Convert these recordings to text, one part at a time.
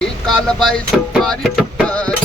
ਕਾਲ ਬਾਈ ਸੁਪਾਰੀ ਪੁੱਤਰ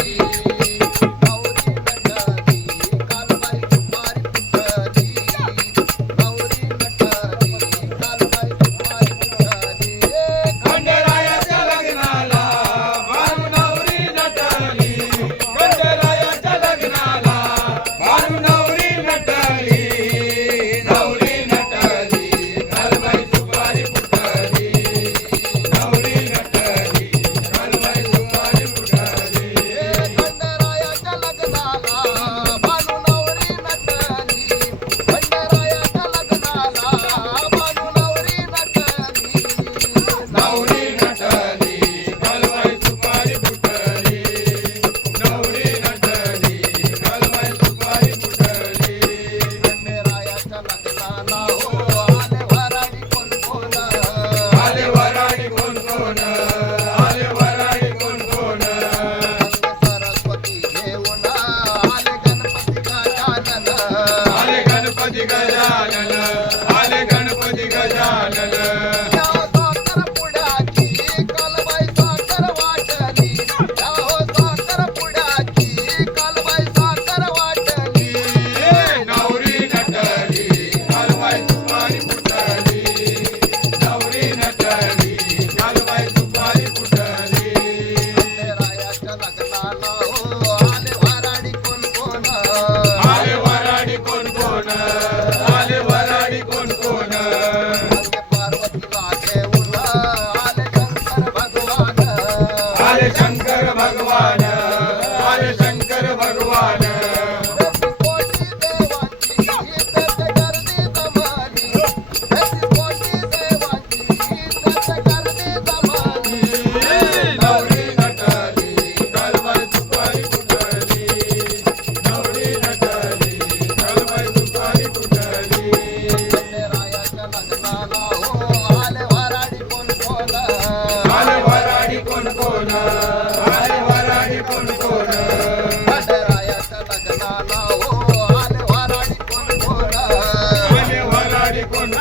भगवान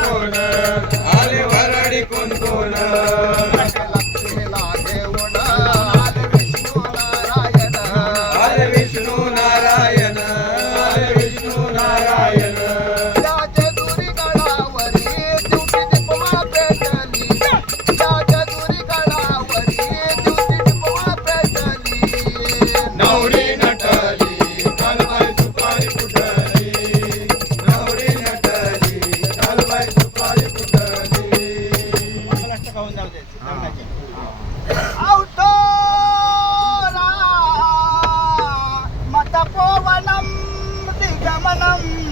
कोण आले वराडी कोण कोण Alam